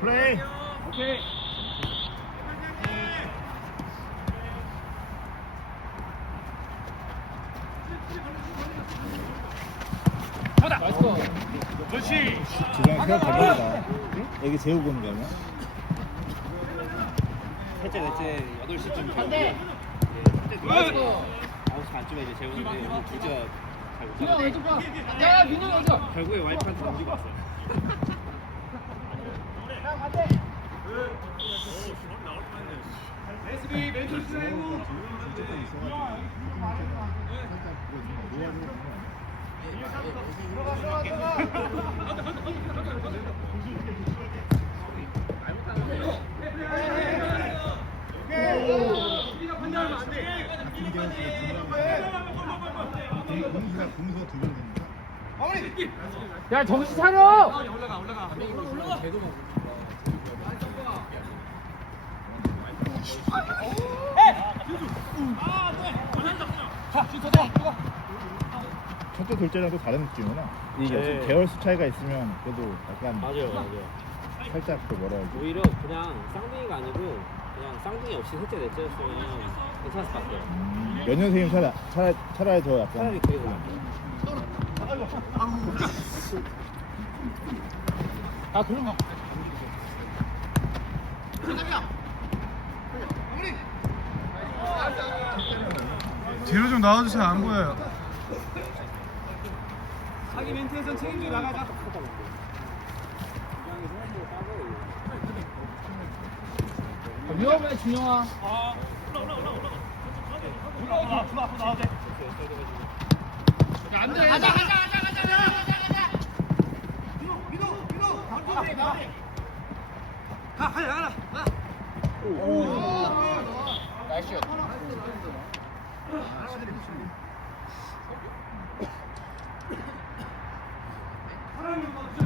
플레이. 오케이. 나이스. 그렇지. 주장 생각 잘못이다. 여기 재우고 오는 거 아니야? 셋째 넷째 8시쯤 반대. 나이스 9시 반쯤에 이제 재우는데 둘째가 잘못 민영 왼쪽 봐. 야, 민영 왼쪽. 결국에 와이프한테 넘기고 왔어요 공수가 공수가. 두명 됩니다. 야, 정신 차려. 첫째 둘째랑 또 다른 느낌이구나. 이게 네. 계열 수 차이가 있으면 그래도 약간 맞아요 맞아요 살짝 그 뭐라 하지? 오히려 그냥 쌍둥이가 아니고 그냥 쌍둥이 없이 셋째 넷째였으면 괜찮았을 것 같아요 음, 몇 년생이면 차라, 차라, 차라리 더 약간 차라리 그게 더 낫죠 아, 그런 거. 뒤로 좀 나와주세요. 안 보여요. 자기 멘트에선 책임지고 나가자 위험해, 준영아. 안 돼. 가자, 가자, 가자, 가자, 가자, 가자. 나이스.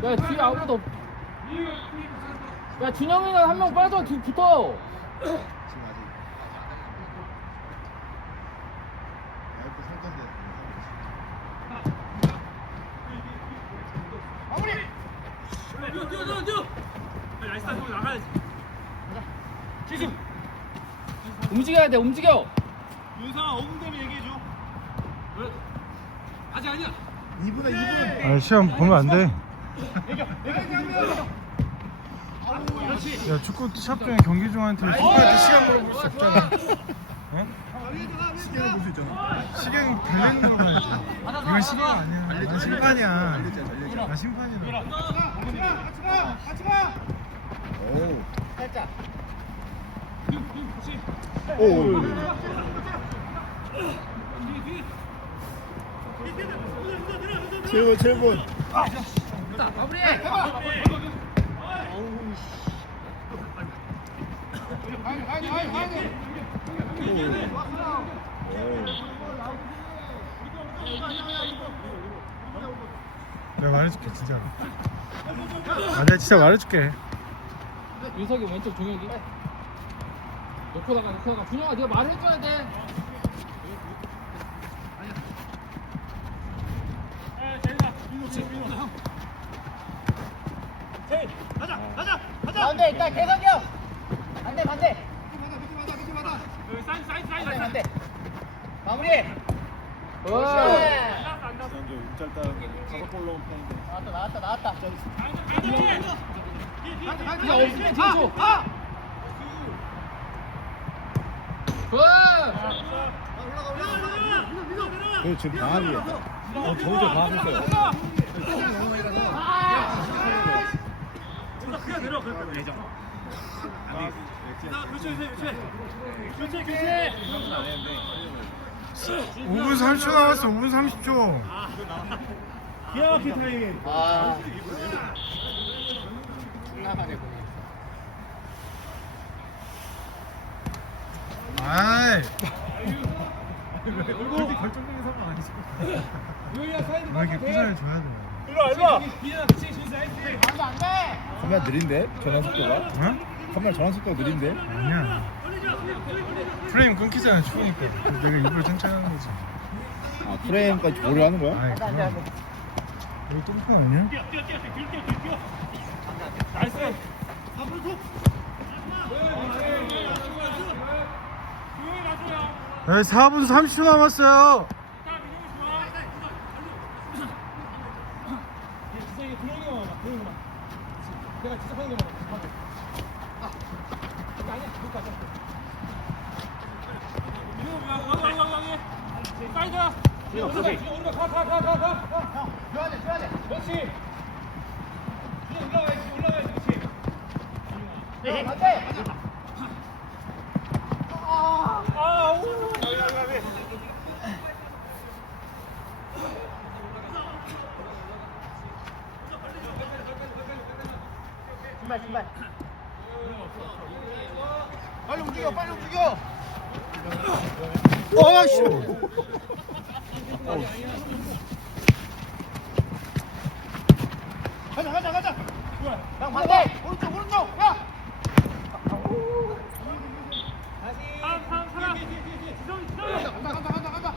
야, 뒤에 아무도 없. 야, 준영이가 한 명 빠져, 뒤 붙어. 지금 아직 와이프 살 건데. 움직여야 돼, 움직여. 윤상아 5분 되면 얘기해줘 아직 아니야 2분에 2분. 아, 시험 보면 안 돼. 야, 축구 샵 중에 경기 중한테 축구할 때 시간 물어볼 수 없잖아. 어? 시계를 볼수 있잖아. 시간 달리는 거 봐야지. 이건 시계가 아니야. 이건 심판이야. 나 심판이다. 오. 살짝. 오. 칠분 칠분. 마무리. 내가 말해줄게 진짜. 아, 내가 진짜 말해줄게. 윤석이 왼쪽 종혁이. 놓고 나가, 놓고 나가. 준영아, 네가 말해줘야 돼. 가운데 있다 개석이 형 반대 반대 반대 반대 마무리 어. 좀 짧다. 다섯 골 넣은 편인데. 나왔다 나왔다 나왔다 그냥 없으면 뒤로 줘. 굿. 그 지금 방학이야. 어, 저 이제 방학했어요. 오분 30초 남았어. 5분 30초. 기가 막힌 타이밍. 아 나가네 아이. 그렇게 결정적인 상황 아니지. 왜 이렇게 쿠션을 줘야 돼? 정말 느린데? 전환 속도가? 어? 정말 전환 속도가 느린데? 아니야. 프레임 끊기잖아 추우니까. 내가 일부러 천천히 하는 거지. 아, 프레임까지 고려하는 거야? 아이 그럼. 이거 똥통 아니야? 네, 4분 30초 남았어요. 줘야 돼, 줘야 돼. 그렇지. 반대. 신발, 신발. 빨리 움직여, 빨리 움직여. 어씨. 가자, 가자, 가자. 형 반대. 오른쪽, 오른쪽. 야. 간다, 간다, 간다, 간다.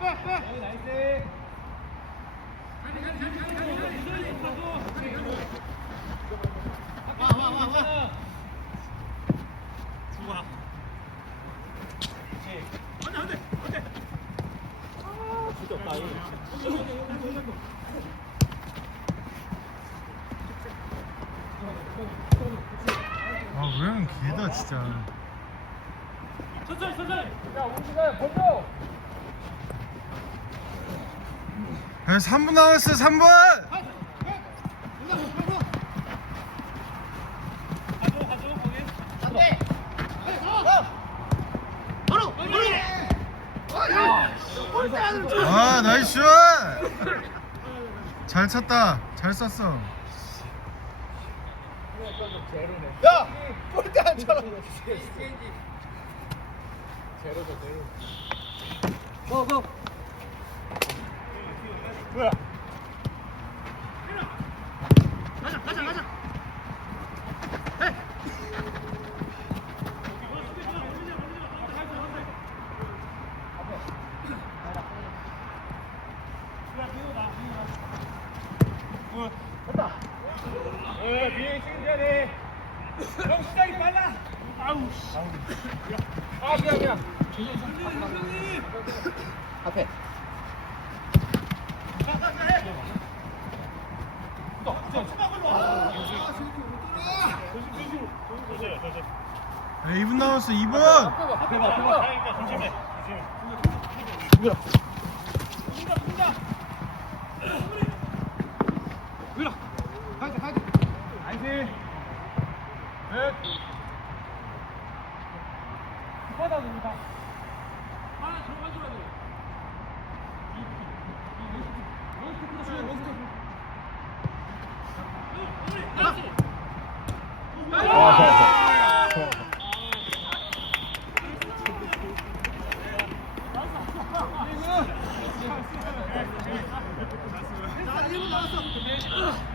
빼, 빼. 와, 와, 와, 와. 진짜 없다. 이. 아, 진짜. 네, 3분 남았어요. 3분. 반대. 어. 바로, 바로. 아, 나이스. 잘 쳤다. 잘 쐈어. 야, 볼때 안 쳐. 고, 고. 뭐야? 가자, 가자, 가자. 헤이. 됐다. 아, 미안, 미안. 앞에. 네, 2분 남았어. 2분. 앞에 봐, 앞에 봐. 밀어. 가야 돼, 가야 돼. 나 이스. 넷. 바다 됩니다.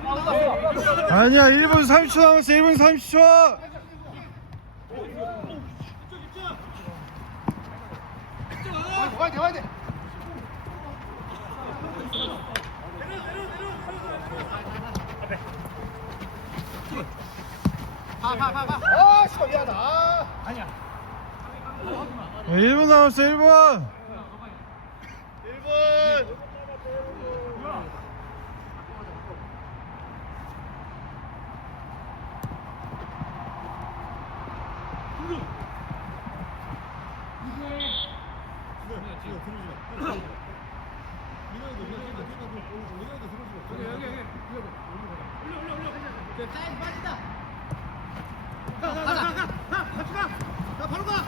아니야. 1분 30초 남았어. 1분 30초. 와야 돼, 와야 돼. 가, 가, 가, 가. 아, 씨, 미안하다. 아. 아니야. 네, 1분 남았어. 1분. 1분. 빠진다. 가, 가, 가, 가, 가, 같이 가. 가, 바로 가.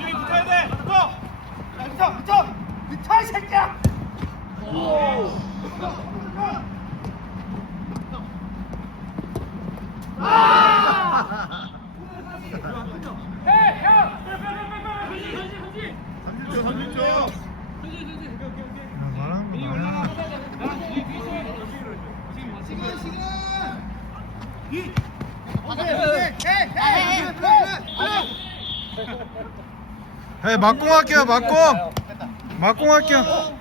여기 붙어야 돼. 붙어. 야, 붙어, 붙어. 붙어, 이 새끼야. 야, 말하는 거 많아. 네, 막공 할게요. 막공. 막공 할게요.